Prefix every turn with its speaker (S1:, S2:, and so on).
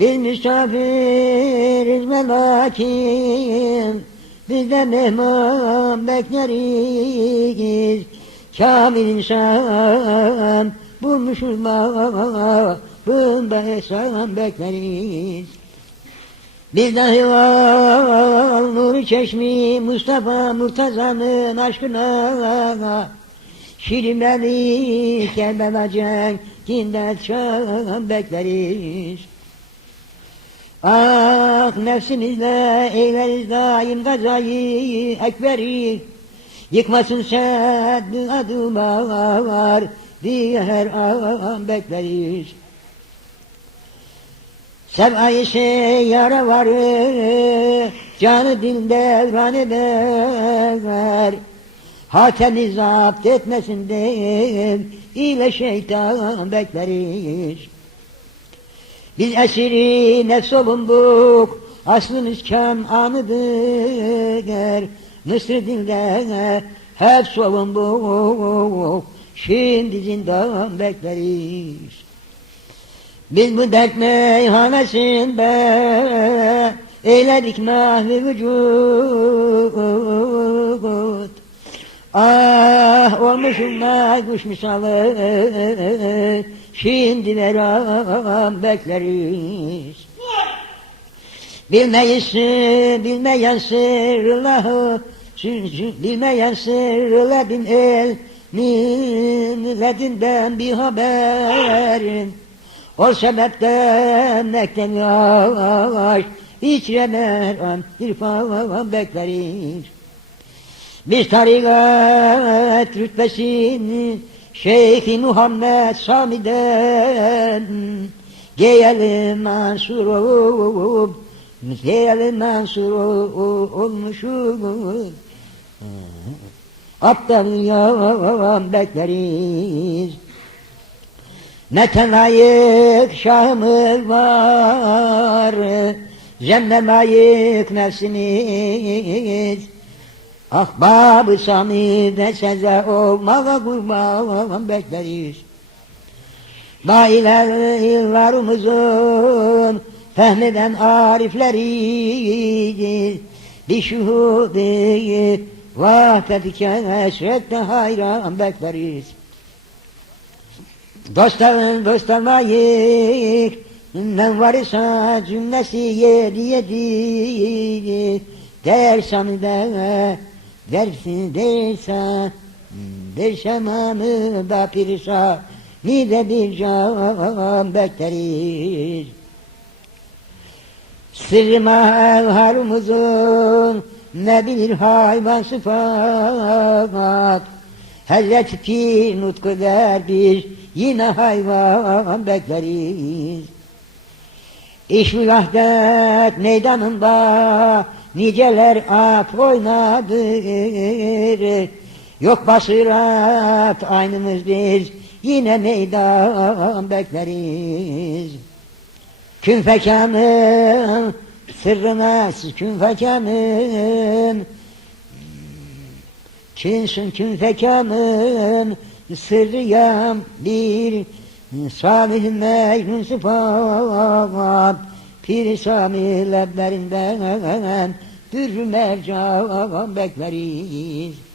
S1: Biz misafiriz ve lakin biz de mehman bekleriz. Kamil insan bulmuşuz bunda ehsan bekleriz. Biz dahi var nuru çeşmi Mustafa Murtaza'nın aşkına Şirinleri Kerbela cenginde çağın bekleriz. Ah nefsimizle eyleriz daim gazayı ekberi Yıkmasın seddi adılar diye her an bekleriz. Sevayı seyyara varı canı dil devran eder. Hatemi zapt etmesin de ile şeytan bekleriz. Biz esiri nefs olunduk, aslımız kam anıdır. Mısır dilde hep solunduk, şimdi zindan bekleriz. Biz bu dert meyhanesinde eyledik mahvi vücut. Ah olmuşum maykuş misali, şimdi veram bekleriz. Bilmeyiz, bilmeyen sırrıllahı, bilmeyen sırrılla bin el, milletinden bir haberin. O sebepten nekten yavaş, içremer an irfan bekleriz. Biz tarikat rütbesini Şeyh Muhammed Sami'den Geyelim mansur olup Geyelim mansur olmuşuz. Aptal yalan bekleriz. Ne tenayık şahımız var Cemme layık nefsimiz Ahbab-ı Sami'de seze olmaya kurban bekleriz. La ilahe illarımızın fehmeden arifleriyiz. Bir şuhudi vahdedike esrette hayran bekleriz. Dostların dosta layık men varsa cümlesi yedi yedi der Sami'de dersin dersa der şemamı da pirsa ni de bir can bekleriz. Sırrı harumuzun ne bilir hayvan sıfat Hazreti Pir nutku der bir yine hayvan bekleriz. İş vahdet meydanında niceler at oynadır. Yok basirat aynımız biz yine meydan bekleriz. Kün fekanın sırrına kün fekanın Kimsin kün fekanın sırrıyam bir Salih mecnun sıfat Pir Sami leblerinden Dürr mercan bekleriz